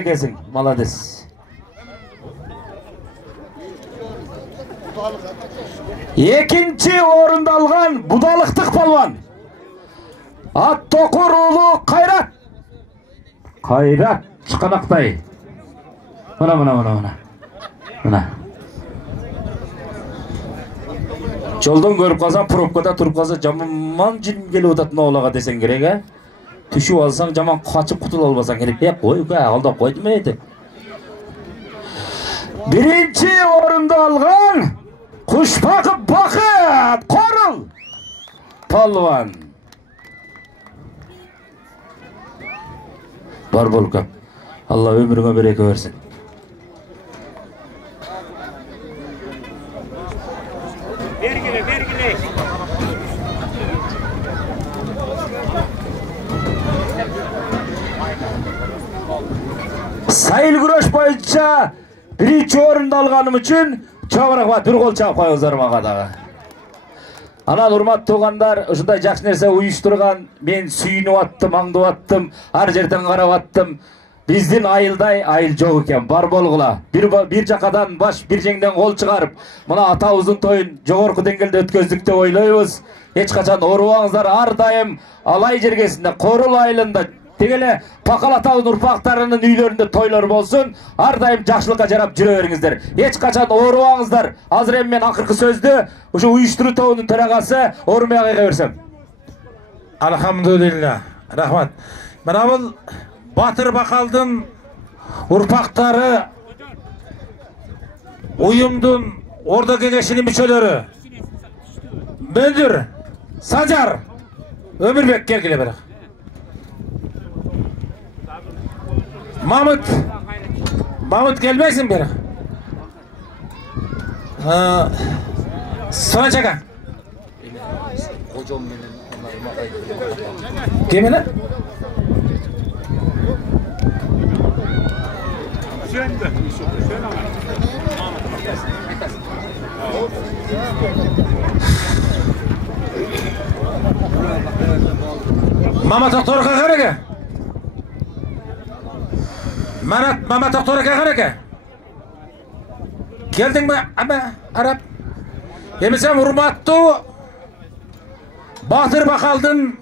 Kesin, malades. Ekinci orunda algan budalıktık palvan. At Tokur oğlu Kayrat. Kayrat çıkanaktay. Mına. Жолдон көрүп калсаң, пробкада туруп калса, жаман жин келип атат оолага десең керек, а? Түшүп алсаң, жаман качып кутула албасаң керек. Кой, алдап койдум эти. Биринчи орунду алган Кушбаков Бакыт Корул Палван. Бар бол көп. Алла өмүрүңө береке берсин. Бергиле. Сайыл күрөш боюнча биринчи орунду алганым үчүн чоң рахмат. Бир кол чаап коюңуздар мага дагы. Анан урматтуу туугандар, ушундай жакшы нерсе уюштурган, мен сүйүнүп аттым, аңдып аттым, ар жерден карап аттым. Биздин айылдай айыл жок экен, бар болгула. Бир жакадан баш, бир жеңден кол чыгарып, мына атабыздын тоюн жогорку деңгээлде өткөздүк деп ойлойбуз. Эч качан оорубаңыздар, ар дайым Алай жергесинде, Корул айылында тегеле Пакал атабыздын урпактарынын үйлөрүндө тойлор болсун. Ар дайым жакшылыкка жарап жүрө бериңиздер. Эч качан оорубаңыздар. Азыр эми мен акыркы сөздү ушу уюштуруу тобунун төрагасы Орунбек агайга берсем. Алхамдулилла. Рахмат. Мына бул Батыр Бакалдын урпактары уюмдун Ордо кеңешинин мүчөлөрү. Мөндүр, Сажар, Өмүрбек келгиле бирок. Мамыт келбейсиң бері? Сұрачаға? Кемені? Мама Тоқторға қареге? Мама Тоқторға қареге? Келдің бі? Ама, арап. Емесем урматтуу Батыр Бакалдын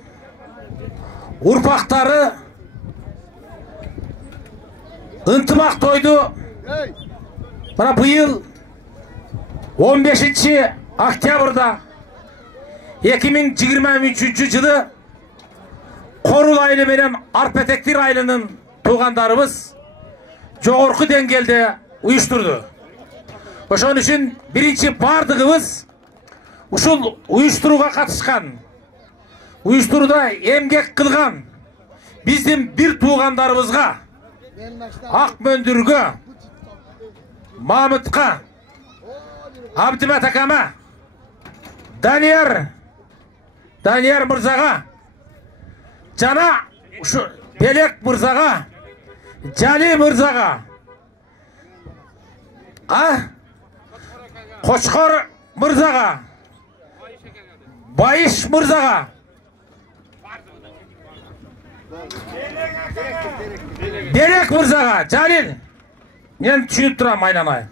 урпактары ынтымак тойду. Мына быйыл 15 октябрда 2023 жылы Корул айылы менен Арпетектир айылынын туугандарыбыз жогорку деңгээлде уюштурду. Ошон үчүн биринчи бардыгыбыз ушул уюштурууга катышкан, уюштурууда эмгек кылган биздин бир туугандарыбызга, Акмөндүргө, Мамытка, Абдимат акама, Данияр мырзага, жана ушу Белек мырзага, Жали мырзага, Кочкор мырзага, Байыш мырзага, Белек мырзага, Жалил, мен түшүнүп турам айланай.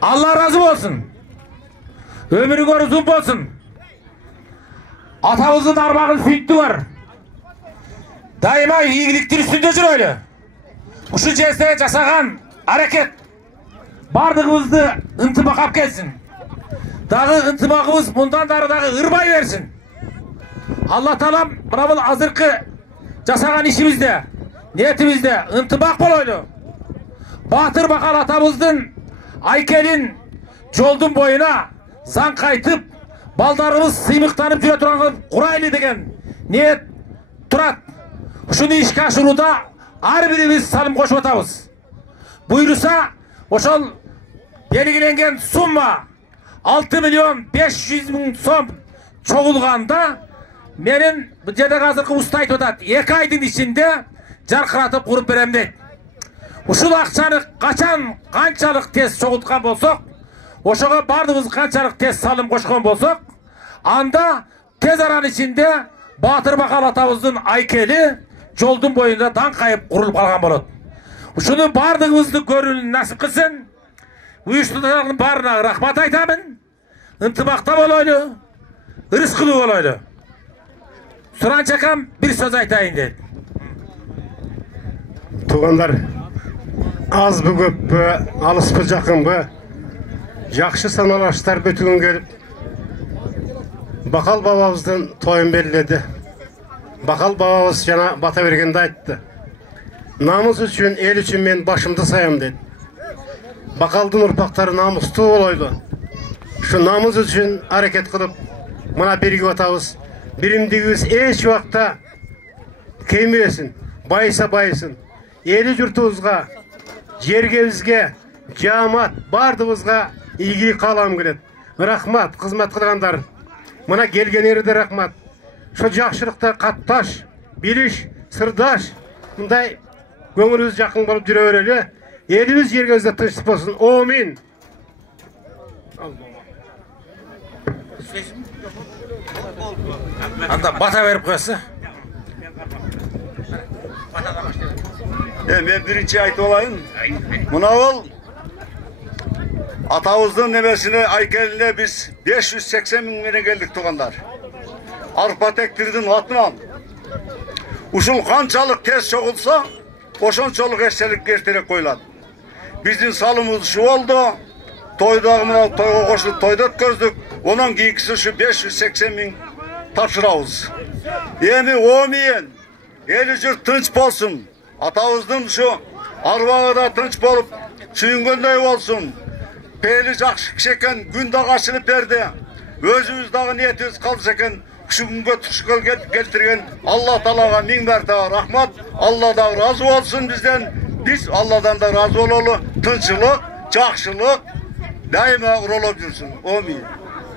Алла разы болсун. Өмүрүңөр узун болсун. Атабыздын армагын сүйүттүңөр. Дайыма ийгиликтин үстүндө жүрөлү. Ушу жерде жасаган аракет бардыгыбызды ынтымак алып келсин. Дагы ынтымагыбыз мындан дары дагы ырбай берсин. Алла таалам мына бул азыркы жасаган ишибизде, ниетибизде ынтымак болойлу. Батыр Бакал атабыздын айкелин жолдун боюна заңкайтып, балдарыбыз сыймыктанып жүрө турган курайлы деген ниет турат. Ушуну ишке ашырууда ар бирибиз салым кошуп атабыз. Буйруса, ошол белгиленген сумма 6.500.000 сом чогулганда менин бул жерде азыркы уста айтып атат, 2 айдын ичинде жаркыратып куруп берем дейт. Ушул акчаны качан канчалык тез чогулткан болсок, ошого бардыгыбыз канчалык тез салым кошкон болсок, анда тез аранын ичинде Батыр Бакал атабыздын айкели жолдун боюнда даңкайып курулуп калган болот. Ушуну бардыгыбызды көрүүнү насип кылсын. Уюштуруучулардын баарына рахмат айтамын. Ынтымакта болойлу, ырыскылуу болойлу. Суранч акам бир сөз айтайын дейт. Тугандар, азбы көппү, алыспы жакынбы, жакшы саналаштар бүтүгүн келип, Бакал бабабыздын тоюн белгиледи. Бакал бабабыз жана бата бергенде айтты. Намыс үчүн, эл үчүн мен башымды саям дейт. Бакалдын урпактары намыстуу болойлу. Şu namız üçün hareket kılıp mına birgip atабыз. Birimdigibиз эч убакта кембесин, байыса байысын. Эли журтубузга, жергебизге, жаамат бардыбызга ийгилик каалам келет. Рахмат, кызмат кылгандар. Мына келгениңерге рахмат. Şu жакшылыкта катташ, билиш, сырдаш, мындай көңүлүбүз жакын болуп жүрө берели. Элибиз жергебизде тынчтык болсун. Амин. Анда бата берип коесу. Men birinci aytып olayın. Muna ol atabыздын nemesine aykeline biz 580 bin mene geldik tuğanlar. Arpa tektirdim atынан. Uşul kançalık tez çoğulsa oşonçoluk eşçilik erterek koyuladı. Bizim salımız şu oldu. Toydağımına toyga koşulup toyda ötkөздük. Onun giykisi şu 580 bin tapşırabız. Emi omeyen eli jurt tınç bolsun. Atabыздın şu arbağı da tınç bolup suyungönдөй bolsun. Peyli jakşı kişi eken gün dağı açılıp berdi. Özümüz dağı niyetimiz kaldı eken şu günge tuşkal keltirgen Allah Taalaga ming mertebe rahmat. Allah da razı olsun bizden. Biz Allah'dan da razı olalım. Tınçılık, jakşılık daima urulup жүрсүн. Amin.